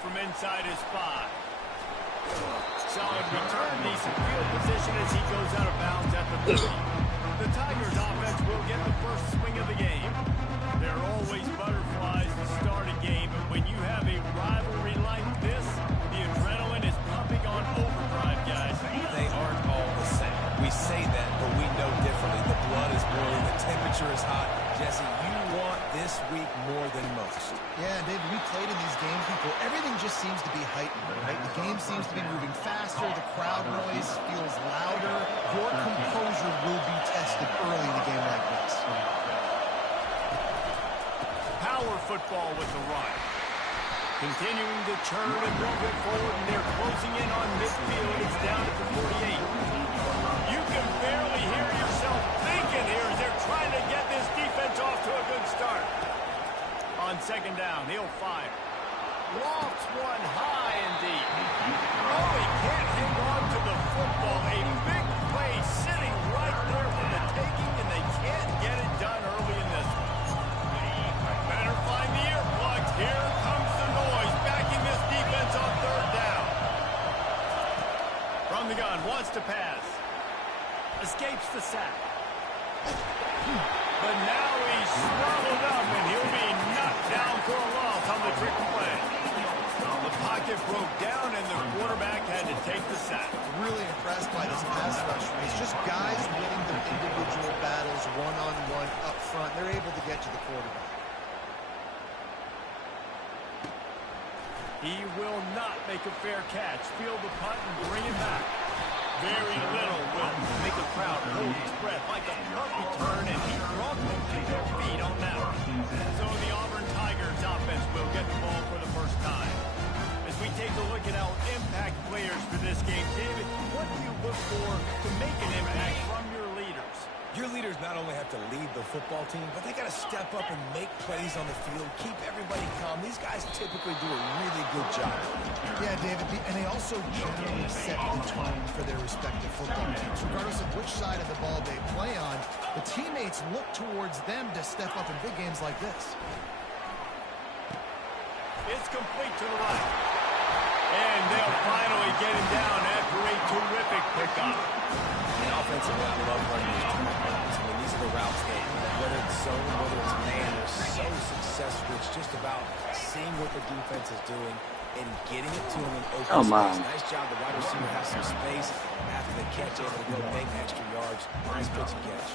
from inside his 5. Solid return, decent field position as he goes out of bounds at the 30. The Tigers offense will get the first swing of the game. There are always butterflies to start a game, but when you have a rivalry like this, the adrenaline is pumping on overdrive, guys. They aren't all the same. We say that, but we know differently. The blood is boiling, the temperature is hot. Jesse, you want this week more than most. Yeah, David, we played in these games before. Everything just seems to be heightened, right? The game seems to be moving faster. The crowd noise feels louder. Your composure will be tested early in a game like this. Power football with the run. Continuing to churn and move it forward, and they're closing in on midfield. It's down at the 48. You can barely hear yourself thinking here as they're trying to get this defense off to a good start. On second down, he'll fire. Lofts one high and deep. Oh, he can't hang on to the football. A big play sitting right there for the taking, and they can't get it done early in this one. Better find the earplugs. Here comes the noise, backing this defense on third down. From the gun, wants to pass. Escapes the sack. But now he's swallowed up, and he'll be knocked down for a loss on the trick play. The pocket broke down, and the quarterback had to take the sack. Really impressed by this pass rush race. Just guys winning their individual battles one-on-one up front. They're able to get to the quarterback. He will not make a fair catch. Field the punt and bring it back. Very little will make a crowd hold its breath like a punt return, and he brought them to their feet on that one. So the Auburn Tigers offense will get the ball for the first time. As we take a look at our impact players for this game, David, what do you look for to make an impact from your leaders? Your leaders not only have to lead the football team, but they got to step up and make plays on the field, keep everybody calm. These guys typically do a really good job. Yeah, David, and they also generally set the tone for their respective football teams. Regardless of which side of the ball they play on, the teammates look towards them to step up in big games like this. It's complete to the right. And they'll finally get him down after a terrific pickup. And offensively, I love running these two routes. I mean, these are the routes that, whether it's zone, whether it's man, they're so successful. It's just about seeing what the defense is doing and getting it to him in open space. Nice job. The wide receiver has some space after the catch, able to go make extra yards. Nice pitch and catch.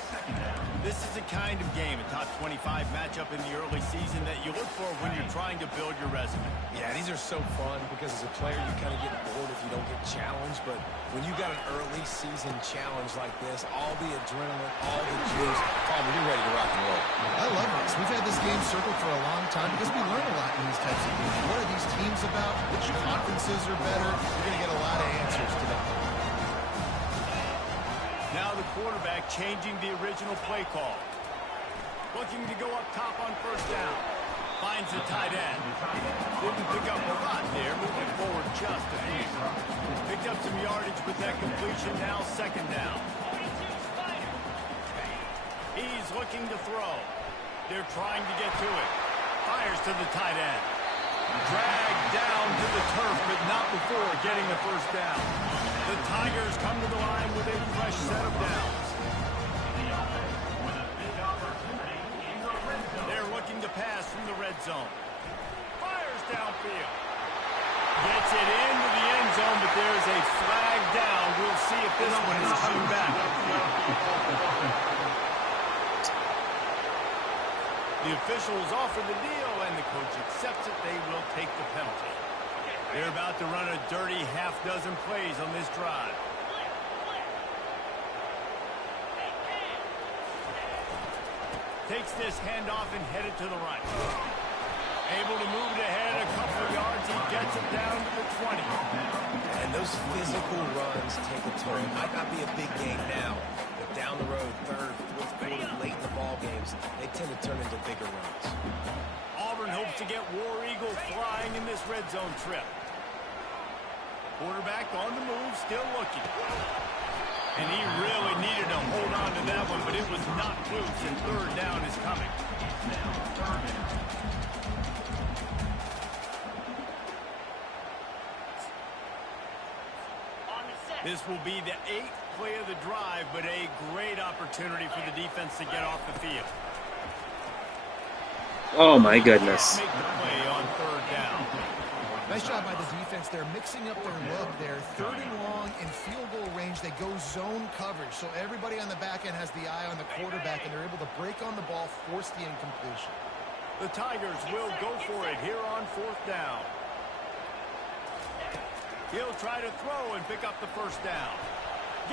This is the kind of game, a top 25 matchup in the early season that you look for when you're trying to build your resume. Yeah, these are so fun because as a player, you kind of get bored if you don't get challenged. But when you got an early season challenge like this, all the adrenaline, all the juice, you're ready to rock and roll. I love this. We've had this game circled for a long time because we learn a lot in these types of games. What are these teams about? Which conferences are better? You're going to get a lot of answers today. Now the quarterback changing the original play call. Looking to go up top on first down. Finds the tight end. Didn't pick up a lot there, moving forward just a few. Picked up some yardage with that completion, now second down. He's looking to throw. They're trying to get to it. Fires to the tight end. Dragged down to the turf, but not before getting the first down. The Tigers come to the line with a fresh set of downs. They're looking to pass from the red zone. Fires downfield. Gets it into the end zone, but there's a flag down. We'll see if this one is coming back. The officials offer the deal, and the coach accepts it. They will take the penalty. They're about to run a dirty half-dozen plays on this drive. Takes this handoff and headed to the right. Able to move it ahead a couple of yards. He gets it down to the 20. And those physical runs take a toll. It might not be a big game now, but down the road, third, fourth quarter, late in the ball games, they tend to turn into bigger runs. Auburn hopes to get War Eagle flying in this red zone trip. Quarterback on the move, still looking. And he really needed to hold on to that one, but it was not loose, and third down is coming. This will be the 8th play of the drive, but a great opportunity for the defense to get off the field. Oh my goodness. Make the play on 3rd down. Nice job by the defense. They're mixing up their look. They're 3rd and long in field goal range. They go zone coverage. So everybody on the back end has the eye on the quarterback, and they're able to break on the ball, force the incompletion. The Tigers will go for it here on 4th down. He'll try to throw and pick up the 1st down.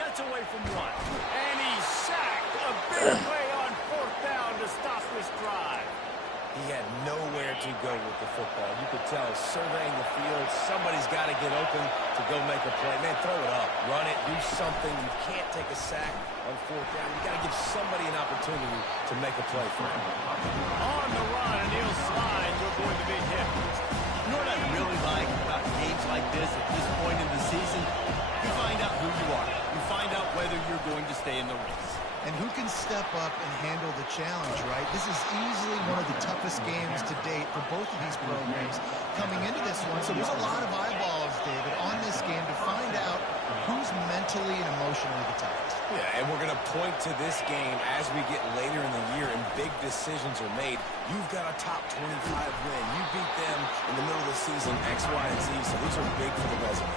Gets away from one. And he's sacked. A big play on 4th down to stop this drive. He had nowhere to go with the football. You could tell, surveying the field, somebody's got to get open to go make a play. Man, throw it up, run it, do something. You can't take a sack on 4th down. You got to give somebody an opportunity to make a play for him. On the run, and he'll slide to avoid the big hit. You know what I really like about games like this at this point in the season? You find out who you are. You find out whether you're going to stay in the race. And who can step up and handle the challenge, right? This is easily one of the toughest games to date for both of these programs coming into this one. So there's a lot of eyeballs, David, on this game to find out who's mentally and emotionally the toughest. Yeah, and we're going to point to this game as we get later in the year and big decisions are made. You've got a top 25 win. You beat them in the middle of the season, X, Y, and Z, so these are big for the resume.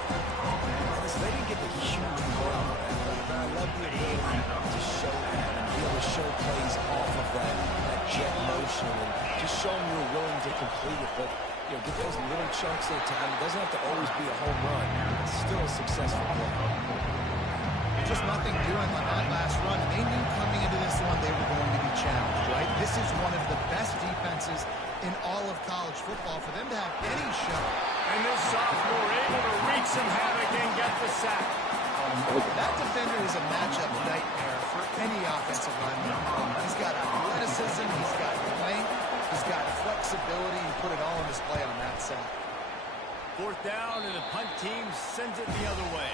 Listen, they didn't get the huge reward for that, but I love the ability to show that and be able to show plays off of that jet motion and just show them you're willing to complete it, but you know, get those little chunks at a time. It doesn't have to always be a home run. It's still a successful play. Just nothing doing on that last run, and they knew coming into this one they were going to be challenged, right? This is one of the best defenses in all of college football. For them to have any shot. And this sophomore able to wreak some havoc and get the sack. That defender is a matchup nightmare for any offensive lineman. He's got athleticism, he's got length, he's got flexibility. He put it all on display on that sack. 4th down, and the punt team sends it the other way.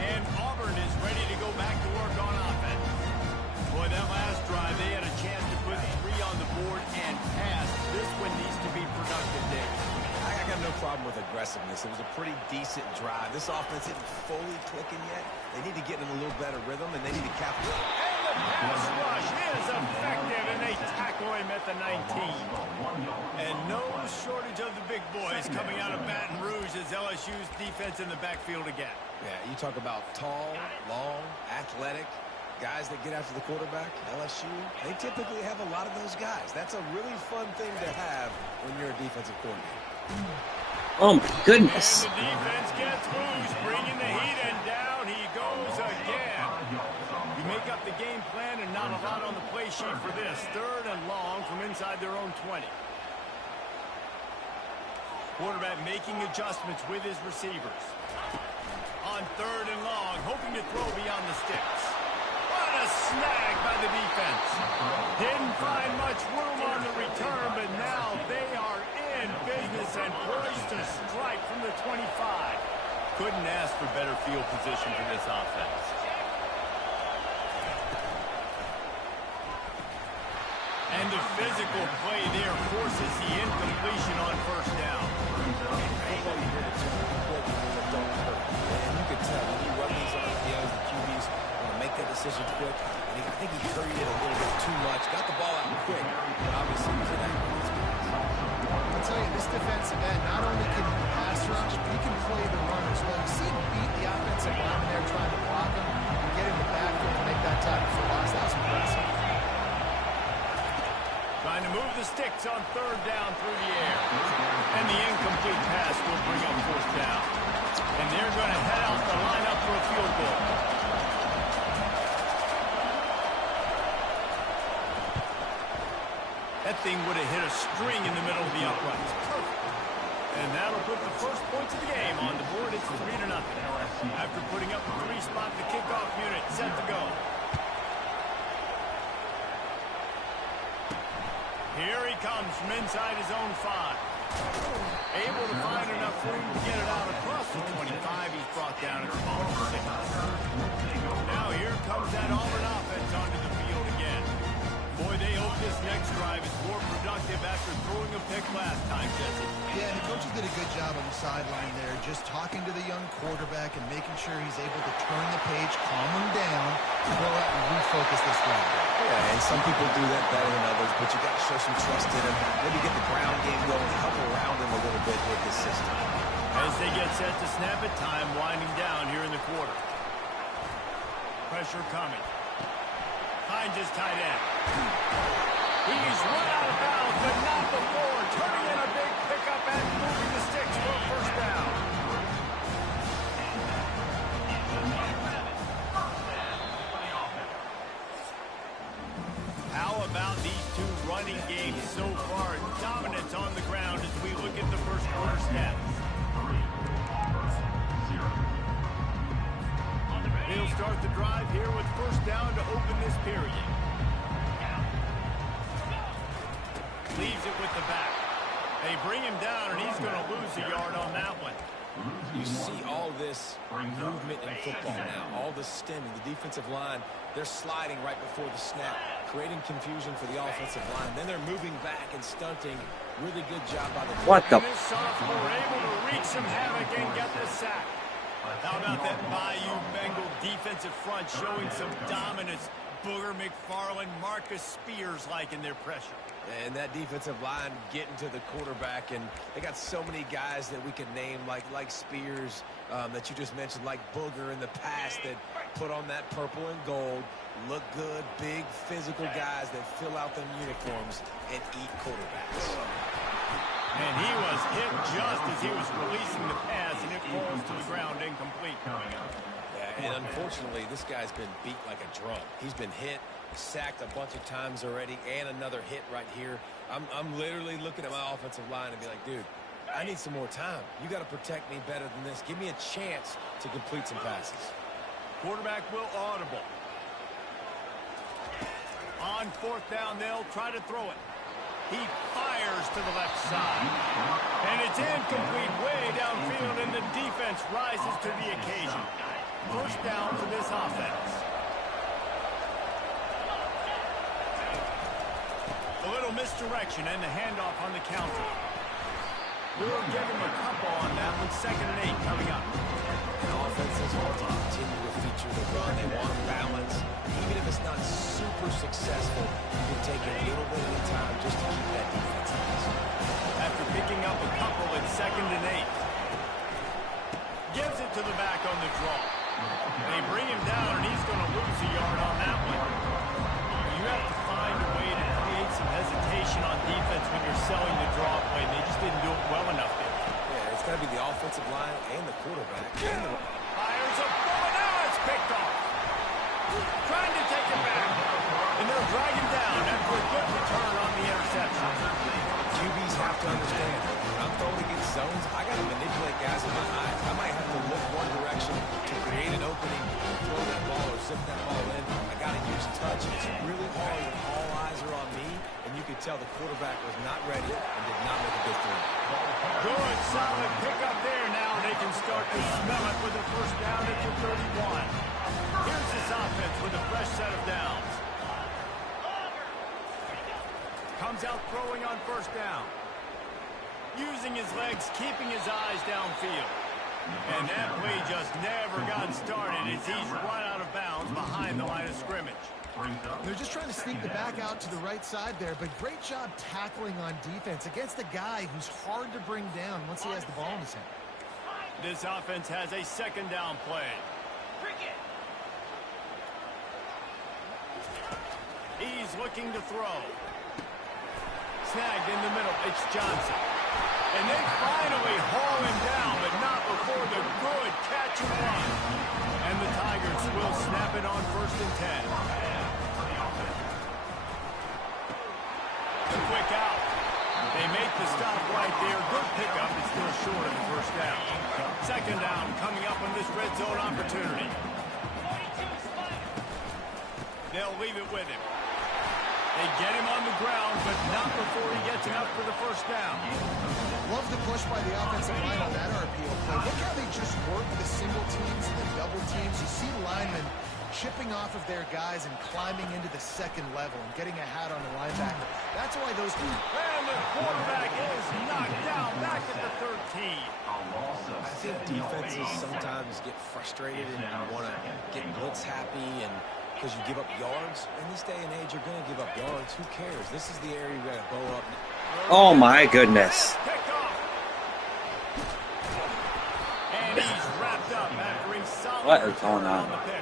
And Auburn is ready to go back to work on offense. Boy, that last drive, they had a chance to put 3 on the board and pass. This one needs to be productive, David. I got no problem with aggressiveness. It was a pretty decent drive. This offense isn't fully clicking yet. They need to get in a little better rhythm, and they need to capitalize. And the pass rush is effective, and they tackle him at the 19. And no shortage of the big boys coming out of Baton Rouge as LSU's defense in the backfield again. Yeah, you talk about tall, long, athletic guys that get after the quarterback. LSU, they typically have a lot of those guys. That's a really fun thing to have when you're a defensive coordinator. Oh my goodness. And the defense gets loose, bringing the heat, and down he goes again. You make up the game plan and not a lot on the play sheet for this. 3rd and long from inside their own 20. Quarterback making adjustments with his receivers. On 3rd and long, hoping to throw beyond the sticks. What a snag by the defense. Didn't find much room on the return, but now they are in business and poised to strike from the 25. Couldn't ask for better field position for this offense. And the physical play there forces the incompletion on 1st down. Football, you hear the term quick but don't hurt. And you can tell when you run these RPOs, the QBs want to make that decision quick. And I think he hurried it a little bit too much. Got the ball out quick, but obviously he was inaccurate. I'll tell you, this defensive end, not only can he pass rush, but he can play the run as well. You see him beat the offensive lineman there trying to block him, and get in the backfield and make that tackle for loss. That was impressive. Trying to move the sticks on 3rd down through the air. And the incomplete pass will bring up 4th down. And they're going to head out the lineup for a field goal. That thing would have hit a string in the middle of the uprights. Perfect. And that'll put the first points of the game on the board. It's 3-0. After putting up a 3-spot, the kickoff unit set to go. Here he comes from inside his own 5. Able to find enough room to get it out across the 25. He's brought down at the 46. Now here comes that Auburn offense onto the field again. Boy, they hope this next drive is more productive after throwing a pick last time, Jesse. Yeah, and the coaches did a good job on the sideline there, just talking to the young quarterback and making sure he's able to turn the page, calm him down, to go out and refocus this drive. Yeah, and some people do that better than others, but you got to show some trust in him. Maybe get the ground game going, help around him a little bit with this system. As they get set to snap it, time winding down here in the quarter. Pressure coming. Finds his tight end. He's run out of bounds, but not before. Turning in a big pickup and moving the sticks for a first down. How about these two running games so far? Dominance on the ground as we look at the first quarter stats. He'll start the drive here with first down to open this period. Leaves it with the back. They bring him down, and he's going to lose a yard on that one. You see all this movement in football now, all the stemming, the defensive line, they're sliding right before the snap, creating confusion for the offensive line. Then they're moving back and stunting. Really good job by the defense. What the? And this sophomore able to wreak some havoc and get the sack. How about that Bayou Bengal defensive front showing some dominance? Booger McFarland, Marcus Spears liking their pressure. And that defensive line getting to the quarterback, and they got so many guys that we could name, like Spears, that you just mentioned, like Booger in the past, that put on that purple and gold, look good, big, physical guys that fill out them uniforms and eat quarterbacks. And he was hit just as he was releasing the pass, and it falls to the ground incomplete. Yeah, and unfortunately, this guy's been beat like a drum. He's been hit, sacked a bunch of times already, and another hit right here. I'm literally looking at my offensive line and be like, dude, I need some more time. You got to protect me better than this. Give me a chance to complete some passes. Quarterback will audible. On fourth down, they'll try to throw it. He fires to the left side. And it's incomplete way downfield, and the defense rises to the occasion. First down for this offense. A little misdirection and the handoff on the counter. We'll give him a couple on that one. 2nd and 8 coming up. And offenses want to continue to feature the run. They want balance. Even if it's not super successful, you can take a little bit at a time just to keep that defense honest. After picking up a couple at 2nd and 8. Gives it to the back on the draw. They bring him down, and he's going to lose a yard on that one. You have to find a way to create some hesitation on defense when you're selling the draw play. They just didn't do it well enough there. Yeah, it's got to be the offensive line and the quarterback. Fires a bullet. Now it's picked off. Trying to take it back. And they'll drag him down after a good return on the interception. QBs have to understand that when I'm throwing against zones, I got to manipulate guys with my eyes. I might have to look one direction to create an opening, throw that ball or zip that ball in. I got to use touch. It's really hard when all eyes are on me, and you could tell the quarterback was not ready and did not make a good throw. Good, solid pickup there. Now they can start to smell it with a first down at the 31. Here's this offense with a fresh set of downs. Comes out throwing on first down. Using his legs, keeping his eyes downfield. And that play just never got started as he's run out of bounds behind the line of scrimmage. They're just trying to sneak the back out to the right side there, but great job tackling on defense against a guy who's hard to bring down once he has the ball in his hand. This offense has a 2nd down play. He's looking to throw. Snagged in the middle. It's Johnson. And they finally haul him down, but not before the good catch and run. And the Tigers will snap it on 1st and 10. The quick out. They make the stop right there. Good pickup. It's still short of the first down. 2nd down coming up on this red zone opportunity. They'll leave it with him. They get him on the ground, but not before he gets enough for the first down. Love the push by the offensive line on that RPO play. Look how they just work the single teams and the double teams. You see linemen chipping off of their guys and climbing into the second level and getting a hat on the linebacker. That's why those... And the quarterback is knocked down back at the 13. I think defenses sometimes get frustrated and you want to get blitz happy and because you give up yards. In this day and age, you're going to give up yards. Who cares? This is the area you got to bow up. Oh my goodness. And he's wrapped up after a solid What is going on? the pick.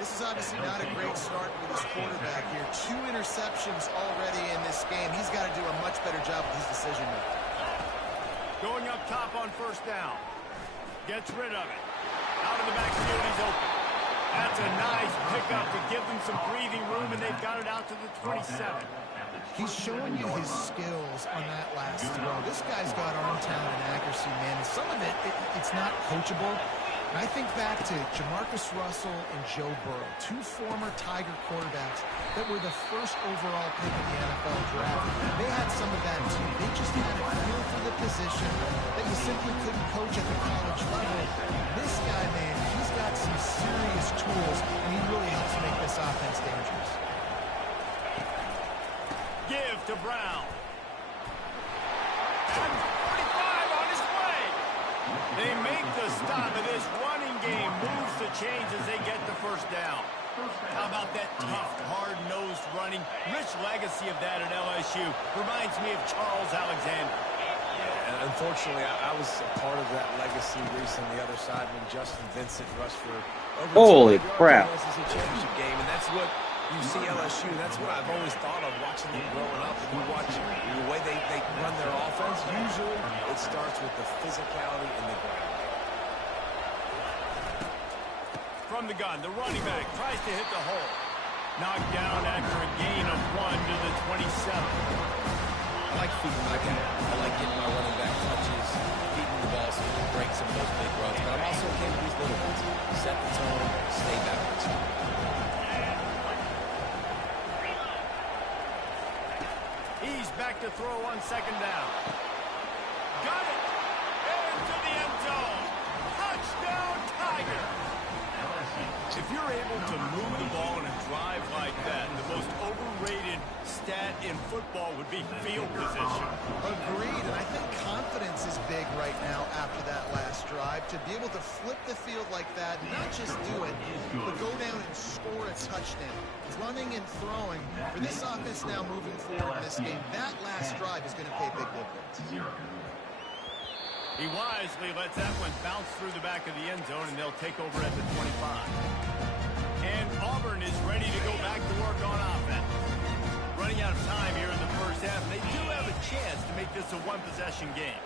This is obviously not a great start for this quarterback here. 2 interceptions already in this game. He's got to do a much better job with his decision making. Going up top on first down. Gets rid of it. Out of the backfield, he's open. That's a nice pickup to give them some breathing room, and they've got it out to the 27. He's showing you his skills on that last throw. This guy's got arm talent and accuracy, man. And some of it's not coachable. And I think back to Jamarcus Russell and Joe Burrow, 2 former Tiger quarterbacks that were the first overall pick of the NFL draft. They had some of that, too. They just had a feel for the position that you simply couldn't coach at the college level. This guy, man, he's got some serious tools, and he really helps make this offense dangerous. Give to Brown. And 45 on his way. They make the stop, and this running game moves the chains as they get the first down. How about that tough, hard-nosed running? Rich legacy of that at LSU. Reminds me of Charles Alexander. And unfortunately, I was a part of that legacy Reese on the other side when Justin Vincent rushed for over Holy 200 crap. yards in the SEC championship game, and that's what you see LSU. That's what I've always thought of watching them growing up. And you watch the way they run their offense. Usually, it starts with the physicality and the ground. From the gun, the running back tries to hit the hole. Knocked down after a gain of 1 to the 27. I like feeding my guy. I like getting my running back touches, feeding the ball so he can break some of those big runs. But I'm also okay with these little ones. Set the tone, stay backwards. He's back to throw on second down. Got it! Into the end zone. Touchdown, Tiger! If you're able to move the ball in a drive like that, the most overrated stat in football would be field position. Agreed, and I think confidence is big right now after that last drive. To be able to flip the field like that, not just do it, but go down and score a touchdown. Running and throwing. For this offense now moving forward in this game, that last drive is going to pay big dividends. He wisely lets that one bounce through the back of the end zone, and they'll take over at the 25. And Auburn is ready to go back to work on offense. Running out of time here in the first half. They do have a chance to make this a one-possession game.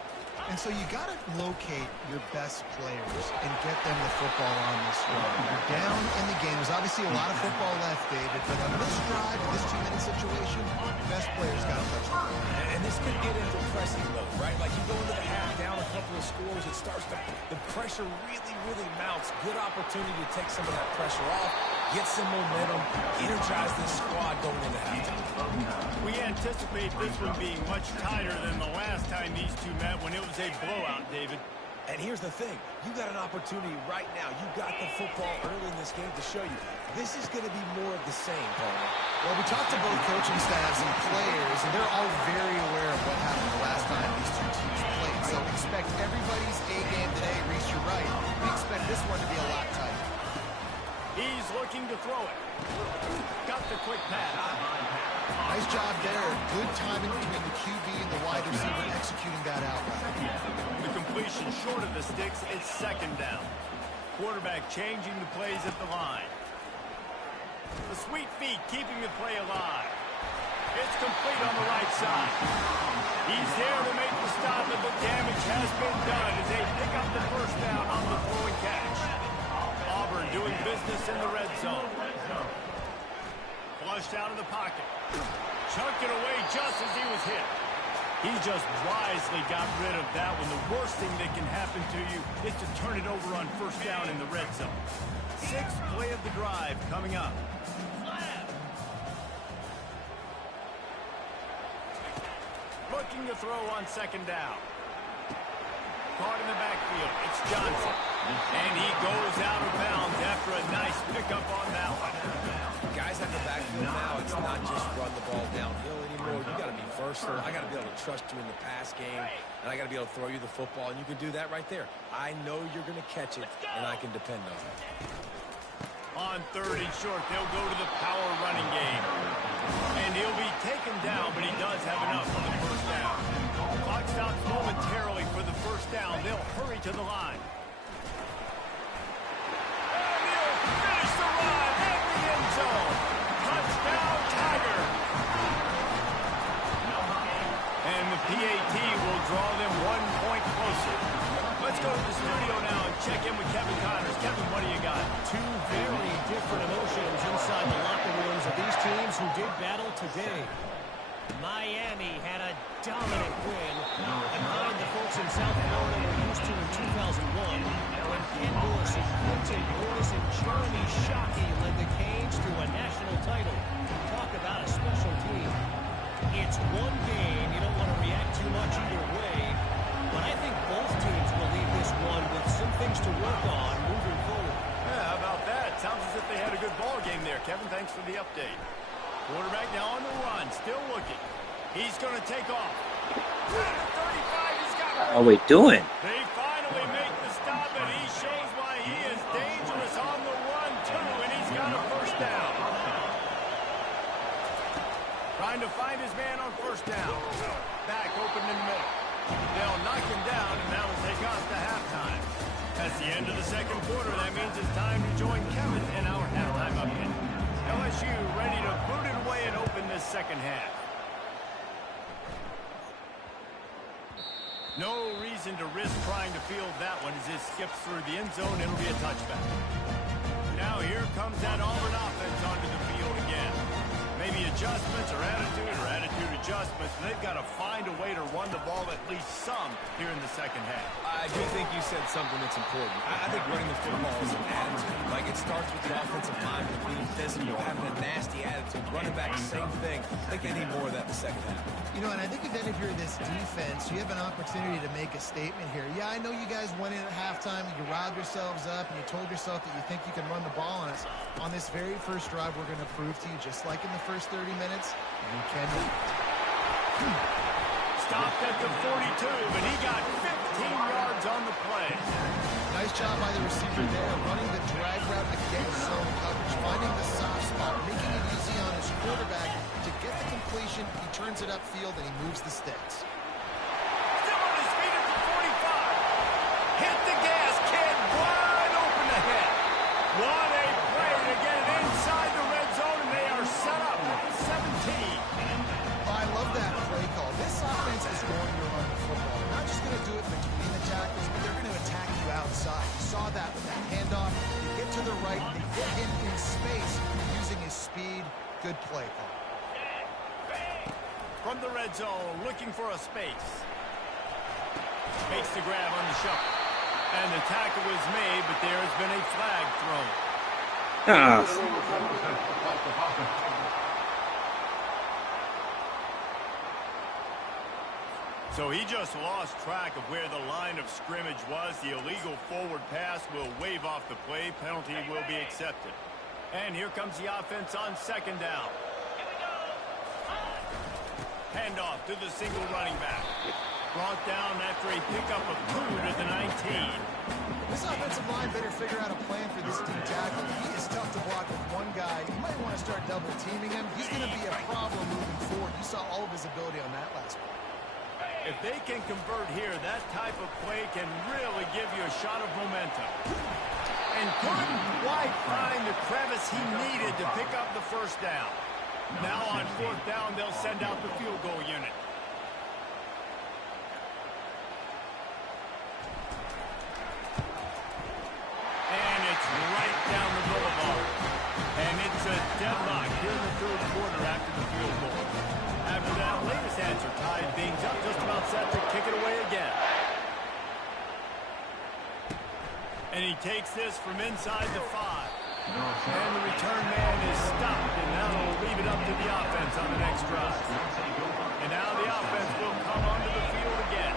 And so you got to locate your best players and get them the football on this run. You're down in the game. There's obviously a lot of football left, David, but on this drive, in this 2-minute situation, your best players got to touch the ball. And this could get into pressing mode, right? Like you go into the half down a couple of scores, it starts to, the pressure really mounts. Good opportunity to take some of that pressure off, get some momentum, energize this squad going into halftime. We anticipate this one being much tighter than the last time these two met when it was a blowout, David. And here's the thing. You got an opportunity right now. You got the football early in this game to show you. This is going to be more of the same, partner. Well, we talked to both coaching staffs and players, and they're all very aware of what happened the last time these two teams played. So expect everybody's A game today. Reese, you're right. We expect this one to be a lot tighter. He's looking to throw it. Got the quick pass. Nice job there. Good timing between the QB and the wide receiver executing that out. The completion short of the sticks. It's second down. Quarterback changing the plays at the line. The sweet feet keeping the play alive. It's complete on the right side. He's there to make the stop, and the damage has been done as they pick up the first down on the throw and catch. Auburn doing business in the red zone. Flushed out of the pocket. Chunked it away just as he was hit. He just wisely got rid of that one. The worst thing that can happen to you is to turn it over on first down in the red zone. Sixth play of the drive coming up. Looking to throw on second down. Caught in the backfield. It's Johnson. And he goes out of bounds after a nice pick up on that one. Guys at the backfield now, it's not just run the ball downhill anymore. You got to be versatile. I got to be able to trust you in the pass game, and I got to be able to throw you the football, and you can do that right there. I know you're going to catch it, and I can depend on it. On 3rd and short, they'll go to the power running game. And he'll be taken down, but he does have enough for the first down. Clock stops momentarily for the first down. They'll hurry to the line. And he'll finish the run in the end zone. Touchdown, Tiger. And the PAT will draw them 1 point closer. Let's go to the studio now and check in with Kevin Connors. Kevin, what do you got? Two very different emotions inside the locker rooms of these teams who did battle today. Miami had a dominant win, a kind the folks in South Florida were used to in 2001, when Ken Lewis and Quentin Boyce and Jeremy Shockey led the Canes to a national title. Talk about a special team. It's one game. You don't want to react too much either way, but I think both teams will leave this one with some things to work on moving forward. Yeah, how about that? Sounds as if they had a good ball game there. Kevin, thanks for the update. Quarterback now on the run, still looking. He's going to take off. 35, he's got it. What are we doing? They finally make the stop, and he shows why he is dangerous on the run, too, and he's got a first down. Trying to find his man on first down. Back open in the middle. They'll knock him down, and that will take us to halftime. That's the end of the second quarter. That means it's time to join Kevin in our halftime update. LSU ready to boot it away and open this second half. No reason to risk trying to field that one as it skips through the end zone. It'll be a touchback. Now here comes that Auburn offense onto the field again. Maybe adjustments or attitude adjustments. They've got to find a way to run the ball at least some here in the second half. I do think you said something that's important. I think running the football is an attitude. Like, it starts with the offensive line, with being physical, having a nasty attitude. Running back, same thing. I think they need more of that in the second half. You know, and I think then if you're this defense, you have an opportunity to make a statement here. Yeah, I know you guys went in at halftime, you riled yourselves up, and you told yourself that you think you can run the ball on us. On this very first drive, we're going to prove to you, just like in the first 30 minutes, you cannot. Stopped at the 42, but he got 15 yards on the play. Nice job by the receiver there, running the drag route against zone coverage, finding the soft spot, making it easy on his quarterback to get the completion. He turns it upfield, and he moves the sticks. Still on his feet at the 45. Hit the gas, kid, wide open ahead. What a play to get it inside the red zone, and they are set up at the 17. I love that play call. This offense is going to run the football. They're not just going to do it between the tackles, but they're going to attack you outside. You saw that with that handoff. They get to the right. They get him in space using his speed. Good play call. From the red zone, looking for a space. Makes the grab on the shuffle. And the tackle was made, but there has been a flag thrown. So he just lost track of where the line of scrimmage was. The illegal forward pass will wave off the play. Penalty will be accepted. And here comes the offense on second down. Handoff to the single running back. Brought down after a pickup of 2 to the 19. This offensive line better figure out a plan for this deep tackle. He is tough to block with one guy. You might want to start double teaming him. He's going to be a problem moving forward. You saw all of his ability on that last one. If they can convert here, that type of play can really give you a shot of momentum. And couldn't quite find the crevice he needed to pick up the first down. Now on fourth down, they'll send out the field goal unit. And it's right down the boulevard. And it's a deadlock here in the third quarter after the field goal. After that latest answer tied things up, just about set to kick it away again. And he takes this from inside the 5. And the return man is stopped, and now will leave it up to the offense on the next drive. And now the offense will come onto the field again.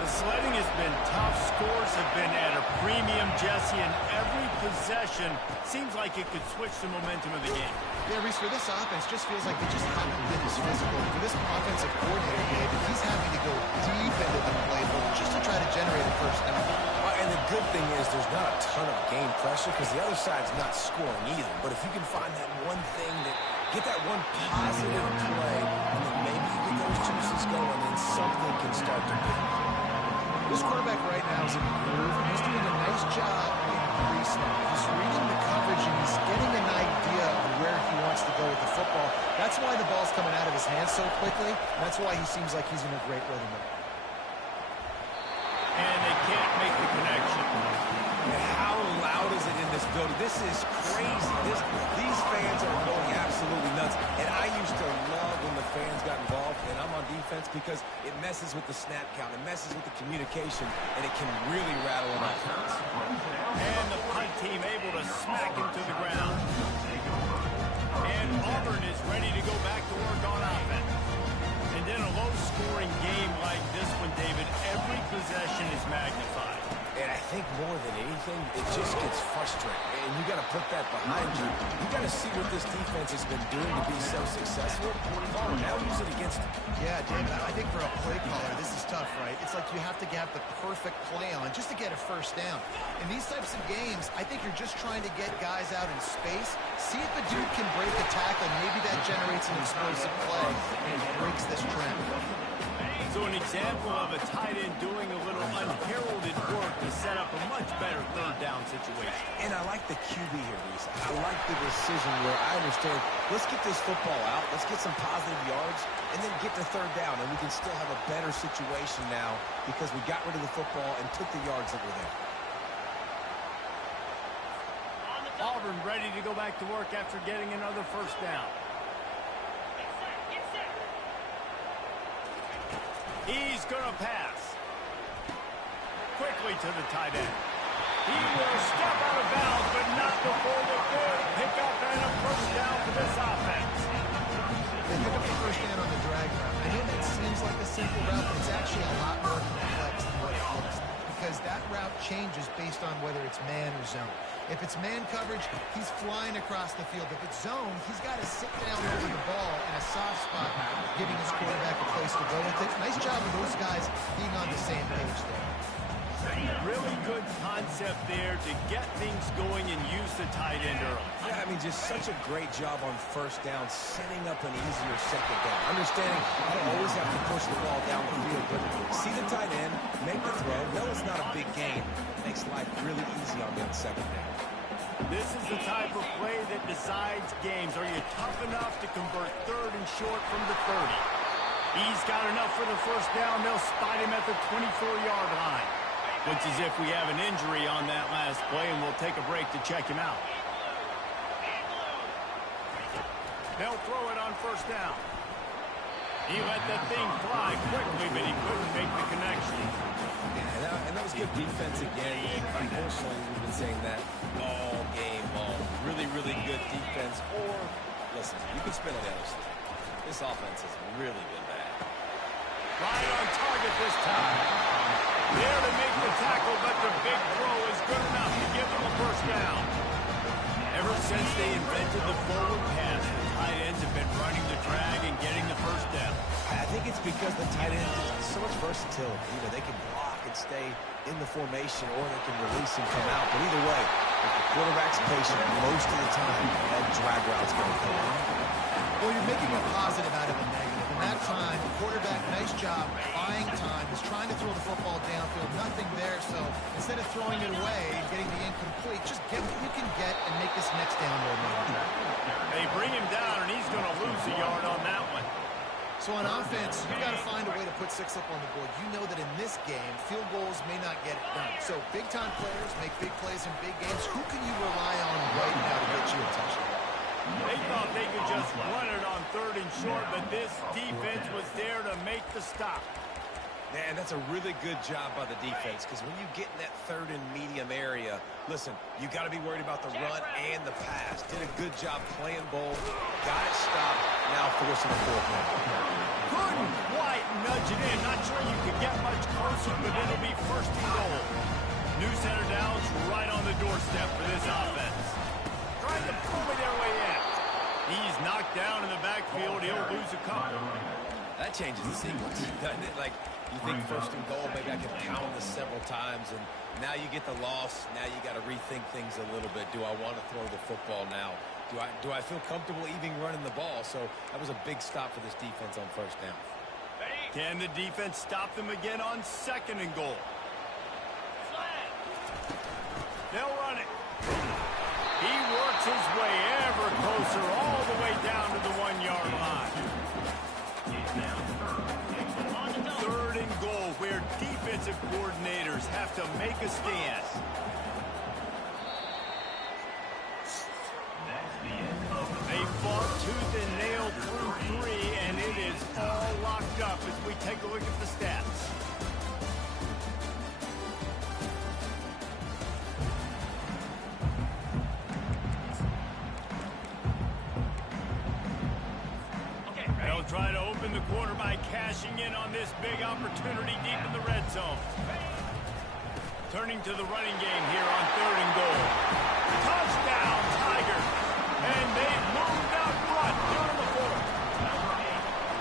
The sledding has been tough. Scores have been at a premium, Jesse, and every possession seems like it could switch the momentum of the game. Yeah, Reese, for this offense, just feels like they just haven't been as physical. For this offensive coordinator, David, he's having to go deep into the playbook just to try to generate a first down. Well, and the good thing is there's not a ton of game pressure because the other side's not scoring either. But if you can find that one thing that get that one positive play, and then maybe you get those juices going, and something can start to build. This quarterback right now is in a groove, and he's doing a nice job in pre-snap. He's reading the coverage, and he's getting an idea of where he wants to go with the football. That's why the ball's coming out of his hands so quickly. That's why he seems like he's in a great rhythm. And they can't make the connection. And how loud is it in this building? This is crazy. These fans are going absolutely nuts. And I used to love when the fans got involved, and I'm on defense because it messes with the snap count. It messes with the communication, and it can really rattle an offense. And the punt team able to smack him to the ground. And Auburn is ready to go back to work on offense. And in a low-scoring game like this one, David, every possession is magnified. And I think more than anything, it just gets frustrating. And you got to put that behind you. You got to see what this defense has been doing to be so successful. Now use it against them. Yeah, David, I think for a play caller, this is tough, right? It's like you have to have the perfect play on just to get a first down. In these types of games, I think you're just trying to get guys out in space, see if the dude can break a tackle. Maybe that generates an explosive play and breaks this trend. So an example of a tight end doing a little unheralded work to set up a much better third down situation. And I like the QB here, Reese. I like the decision where I understand, let's get this football out, let's get some positive yards, and then get to third down, and we can still have a better situation now because we got rid of the football and took the yards that were there. Auburn ready to go back to work after getting another first down. He's going to pass. Quickly to the tight end. He will step out of bounds, but not before the good pickup and a first down for this offense. They pick up the first down on the drag route. I know that seems like a simple route, but it's actually a lot more complex than what it looks like because that route changes based on whether it's man or zone. If it's man coverage, he's flying across the field. If it's zone, he's got to sit down over the ball in a soft spot, giving his quarterback a place to go with it. Nice job of those guys being on the same page there. Really good concept there to get things going and use the tight end early. Yeah, I mean, just such a great job on first down, setting up an easier second down. Understanding I don't always have to push the ball down the field, but see the tight end, make the throw. No, it's not a big gain. Makes life really easy on me on second down. This is the type of play that decides games. Are you tough enough to convert third and short from the 30? He's got enough for the first down. They'll spot him at the 24-yard line. Looks as if we have an injury on that last play, and we'll take a break to check him out. They'll throw it on first down. He let that thing fly quickly, but he couldn't make the connection. And that was good defense again. Unfortunately, we've been saying that all game long. Really, really good defense. Or, listen, you can spin on the other side. This offense has really been bad. Right on target this time. There to make the tackle, but the big throw is good enough to give them a first down. Ever since they invented the forward pass, the tight ends have been running the drag and getting the first down. I think it's because the tight end has so much versatility. You know, they can block and stay in the formation, or they can release and come out. But either way, if the quarterback's patient most of the time, that drag route's going to come out. Well, you're making a positive out of a negative. In that time, the quarterback, nice job, buying time, is trying to throw the football downfield. Nothing there, so instead of throwing it away and getting the incomplete, just get what you can get and make this next down more meaningful. They bring him down, and he's going to lose a yard on that one. So on offense, you've got to find a way to put 6 up on the board. You know that in this game, field goals may not get it done. So big-time players make big plays in big games. Who can you rely on right now to get you a touchdown? They thought they could just run it on third and short, but this defense was there to make the stop. Man, that's a really good job by the defense, because when you get in that third and medium area, listen, you got to be worried about the run and the pass. Did a good job playing both, got it stopped, now forcing a fourth down. Couldn't quite nudge it in. Not sure you could get much closer, but it'll be first and goal. New center down's right on the doorstep for this offense. Trying to pull their way in. He's knocked down in the backfield. He'll lose a couple. That changes the sequence, doesn't it? Like, you think first and goal, maybe I can pound this several times, and now you get the loss. Now you got to rethink things a little bit. Do I want to throw the football now? Do I feel comfortable even running the ball? So that was a big stop for this defense on first down. Can the defense stop them again on second and goal? They'll run it. He works his way ever closer all the way down to the 1-yard line. Third and goal, where defensive coordinators have to make a stand. They fought tooth and nail through 3, and it is all locked up as we take a look at the stats. They'll try to open the quarter by cashing in on this big opportunity deep in the red zone. Turning to the running game here on third and goal. Touchdown, Tigers! And they've moved out front here in the fourth.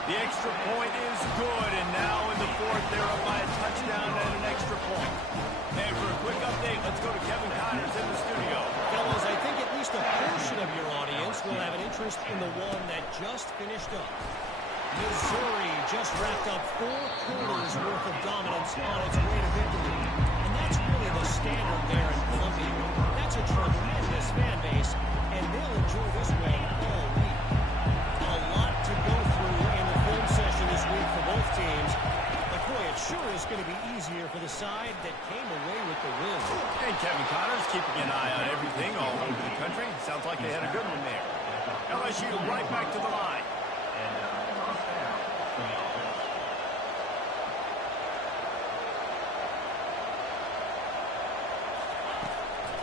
The extra point is good, and now in the fourth, they're up by a touchdown and an extra point. And for a quick update, let's go to Kevin Connors in the studio. Fellas, I think at least a portion of your audience will have an interest in the one that just finished up. Missouri just wrapped up 4 quarters worth of dominance on its way to victory. And that's really the standard there in Columbia. That's a tremendous fan base, and they'll enjoy this one all week. A lot to go through in the film session this week for both teams. But boy, it sure is going to be easier for the side that came away with the win. And Kevin Connors keeping an eye on everything all over the country. Sounds like they had a good one there. LSU right back to the line.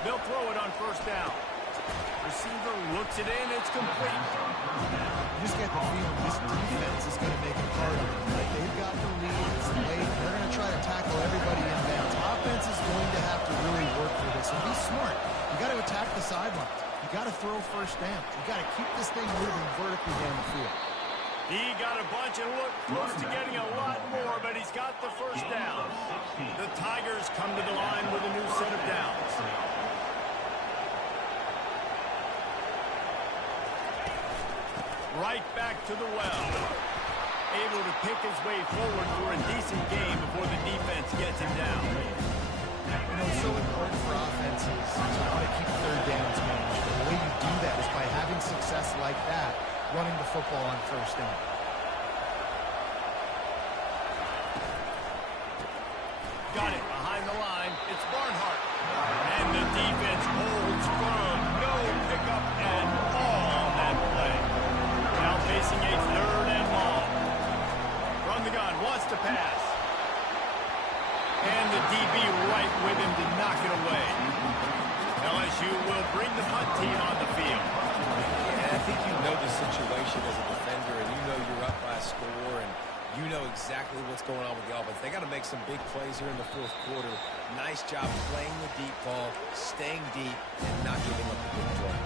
They'll throw it on first down. Receiver looks it in. It's complete. You just get the feeling this defense is going to make it hard on them. Right? They've got the lead. It's late. They're going to try to tackle everybody in bounds. Offense is going to have to really work for this. So be smart. You got to attack the sidelines. You got to throw first down. You got to keep this thing moving vertically down the field. He got a bunch and looked close to getting a lot more, but he's got the first down. The Tigers come to the line with a new set of downs. Right back to the well. Able to pick his way forward for a decent game before the defense gets him down. You know, it's so important for offenses to want to keep third downs managed. And the way you do that is by having success like that, running the football on first down. Got it behind the line. It's Barnhart. And the defense holds firm. No pickup at all on that play. Now facing a third and long. From the gun, wants to pass. And the DB right with him to knock it away. LSU will bring the punt team on the field. Yeah, I think you know the situation as a defender, and you know you're up by a score, and you know exactly what's going on with the offense. They got to make some big plays here in the fourth quarter. Nice job playing the deep ball, staying deep, and not giving up the big play.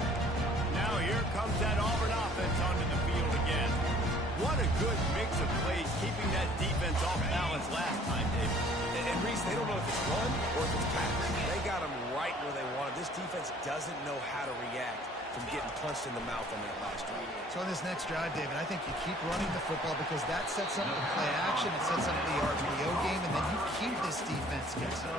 Now here comes that Auburn offense onto the field again. What a good mix of plays, keeping that defense off balance last time, Dave. And Reese, they don't know if it's run or if it's pass. They got them right where they wanted. This defense doesn't know how to react from getting punched in the mouth on that last drive. So on this next drive, David, I think you keep running the football because that sets up the play action, it sets up the RPO game, and then you keep this defense guessing.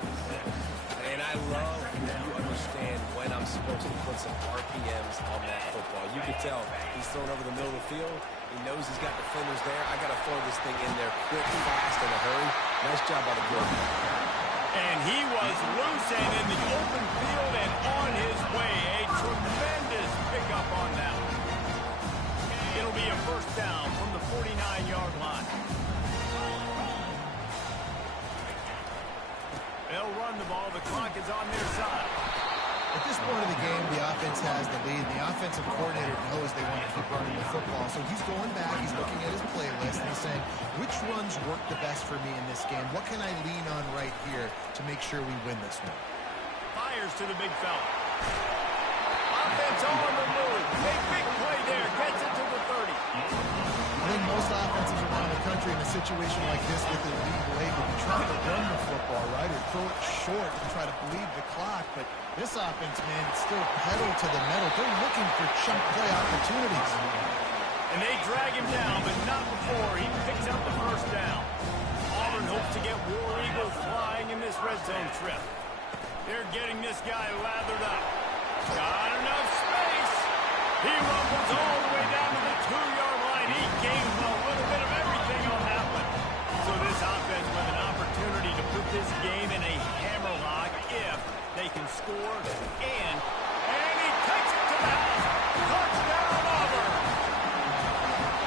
And I love when you understand when I'm supposed to put some RPMs on that football. You can tell he's thrown over the middle of the field. He knows he's got defenders there. I got to throw this thing in there quick, fast, in a hurry. Nice job by the quarterback. And he was loose and in the open field and on his way. A tremendous pickup on that one. It'll be a first down from the 49-yard line. has the lead. The offensive coordinator knows they want to keep running the football. So he's going back, he's looking at his playlist, and he's saying, which runs work the best for me in this game? What can I lean on right here to make sure we win this one? Fires to the big fella. Offense on the move. Big play there. Gets it to the 30. I think most offenses around the country in a situation like this with their lead late would be trying to run the football, right? Or throw it short and try to bleed the clock. But this offense, man, it's still pedal to the metal. They're looking for chunk play opportunities. And they drag him down, but not before he picks up the first down. Auburn hopes to get War Eagle flying in this red zone trip. They're getting this guy lathered up. Got enough space. He rumbles all the way down to the 2-yard line. He gains a little bit of everything on that one. So this offense with an opportunity to put this game in a hammerlock if they can score. And he takes it to the house. Touchdown, Auburn.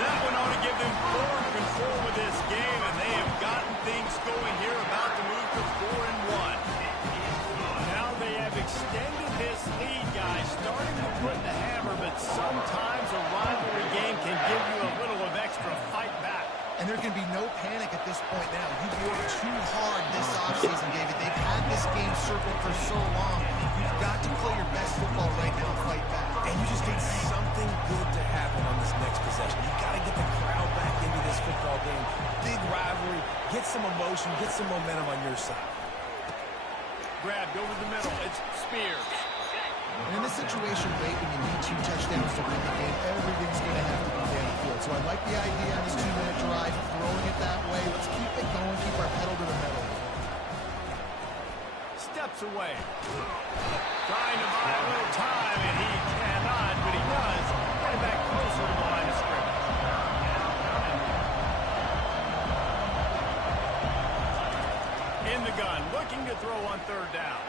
That one ought to give them full control of this game, and they have gotten things going here, about to move to 4-1. Now they have extended this lead, guys, starting to put the hammer, but sometimes a rivalry game can give you a little of extra fight back. And there can be no panic at this point now. You've worked too hard this offseason, David. They've had this game circled for so long. You've got to play your best football right now and fight back. And you just need something good to happen on this next possession. You got to get the crowd back into this football game. Big rivalry. Get some emotion. Get some momentum on your side. Grabbed over the middle. It's Spears. And in this situation, late when you need 2 touchdowns to win the game, everything's going to have to be downfield. So I like the idea on this 2-minute drive, throwing it that way. Let's keep it going, keep our pedal to the metal. Steps away. Trying to buy a little time, and he cannot, but he does. Get back closer to the line of scrimmage. In the gun, looking to throw on 3rd down.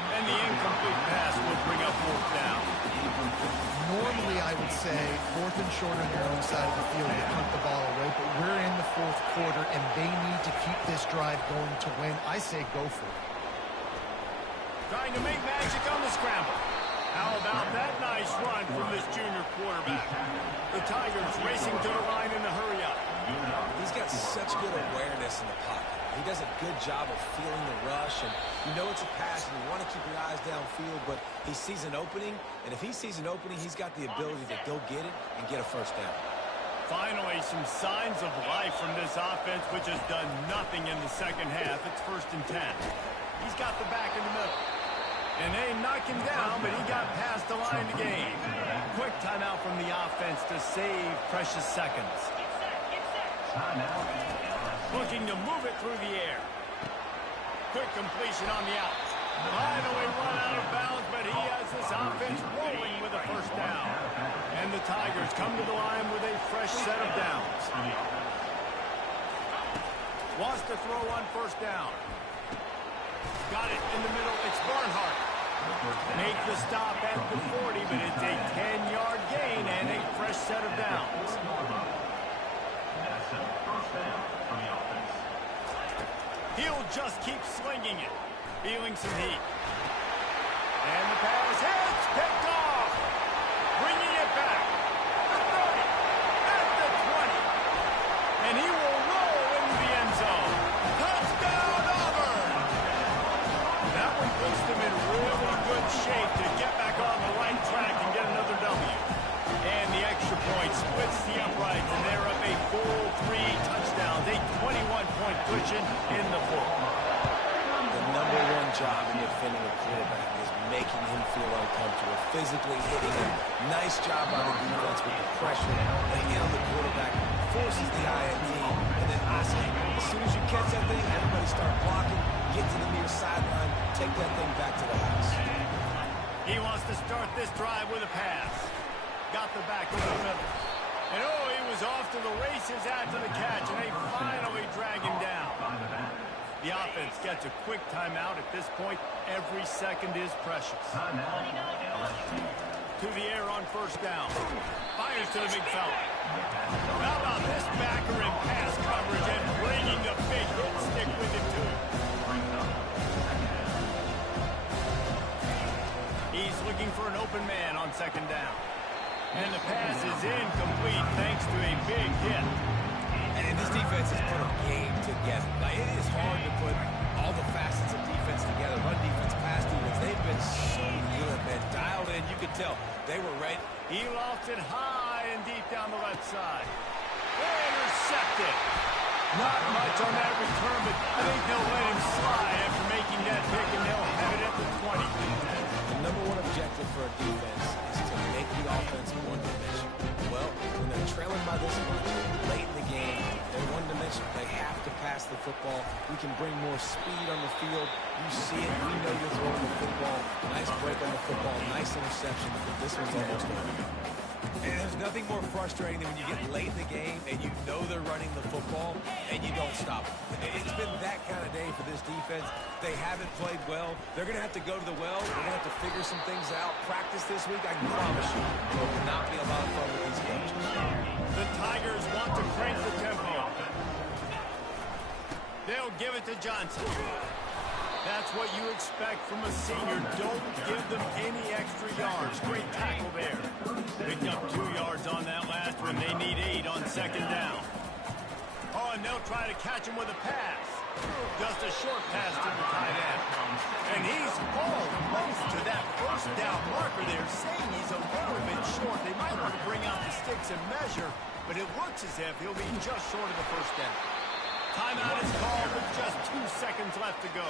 And the incomplete pass will bring up 4th down. Normally, I would say 4th and short on your own side of the field, you punt the ball away, but we're in the 4th quarter, and they need to keep this drive going to win. I say go for it. Trying to make magic on the scramble. How about that nice run from this junior quarterback? The Tigers racing to the line in a hurry up. He's got such good awareness in the pocket. He does a good job of feeling the rush, and you know it's a pass, and you want to keep your eyes downfield, but he sees an opening, and if he sees an opening, he's got the ability to go get it and get a 1st down. Finally, some signs of life from this offense, which has done nothing in the second half. It's 1st and 10. He's got the back in the middle. And they knock him down, but he got past the line to gain. Quick timeout from the offense to save precious seconds. Looking to move it through the air. Quick completion on the out. Finally run out of bounds, but he has this offense rolling with a 1st down. And the Tigers come to the line with a fresh set of downs. Wants to throw on 1st down. Got it in the middle. It's Barnhart. Make the stop at the 40, but it's a 10-yard gain and a fresh set of downs. He'll just keep slinging it. Feeling some heat. And the pass hits. Picked off. Bringing it back. The 30. At the 20. And he will roll into the end zone. Touchdown, Auburn. That one puts them in really good shape to get back on the right track and get another W. And the extra point splits the uprights, and they're up a full 3 touchdowns, a 21-point cushion in the fourth. The #1 job in defending a quarterback is making him feel uncomfortable, physically hitting him. Nice job by the defense with the pressure. They handle the quarterback, forces the INT, and then Oscar, as soon as you catch that thing, everybody start blocking, get to the near sideline, take that thing back to the house. He wants to start this drive with a pass. Got the back over the middle. And he was off to the races after the catch, and they finally drag him down. The offense gets a quick timeout. At this point, every second is precious. To the air on 1st down. Fires to the big fella. How about this backer in pass coverage and bringing the big hit stick with it to him. He's looking for an open man on second down. And the pass is incomplete thanks to a big hit. And this defense has put a game together. Like, it is hard to put all the facets of defense together. Run defense, pass defense. They've been so good, man. Dialed in. You could tell they were ready. He lofts it high and deep down the left side. Intercepted. Not much on that return, but I think they'll let him slide after making that pick, and they'll have it at the 20. The number one objective for a defense is to make the offense one-dimensional. Well, when they're trailing by this much, late in the game, they're one-dimensional. They have to pass the football. We can bring more speed on the field. You see it. We know you're throwing the football. Nice break on the football. Nice interception. But this one's almost over. And there's nothing more frustrating than when you get late in the game and you know they're running the football and you don't stop them. It's been that kind of day for this defense. They haven't played well. They're going to have to go to the well. They're going to have to figure some things out. Practice this week, I can promise you, there will not be a lot of fun with these coaches. The Tigers want to crank the tempo. They'll give it to Johnson. That's what you expect from a senior. Don't give them any extra yards. Great tackle there. Picked up 2 yards on that last one. They need 8 on second down. Oh, and they'll try to catch him with a pass. Just a short pass to the tight end. And he's almost to that first down marker there, saying he's a little bit short. They might want to bring out the sticks and measure, but it looks as if he'll be just short of the first down. Timeout is called with just 2 seconds left to go.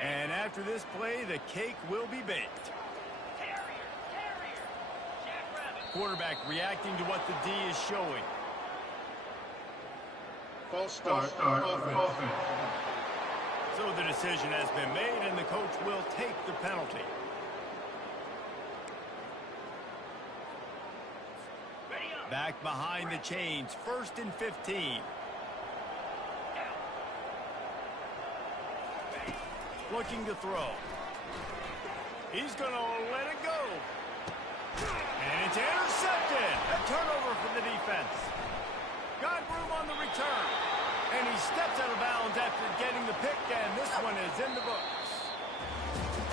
And after this play, the cake will be baked. Quarterback reacting to what the D is showing. False start offense. So the decision has been made, and the coach will take the penalty. Back behind the chains, 1st and 15. Looking to throw. He's going to let it go. And it's intercepted. A turnover from the defense. Got room on the return. And he steps out of bounds after getting the pick, and this one is in the books.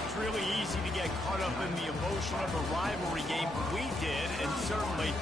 It's really easy to get caught up in the emotion of a rivalry game. We did, and certainly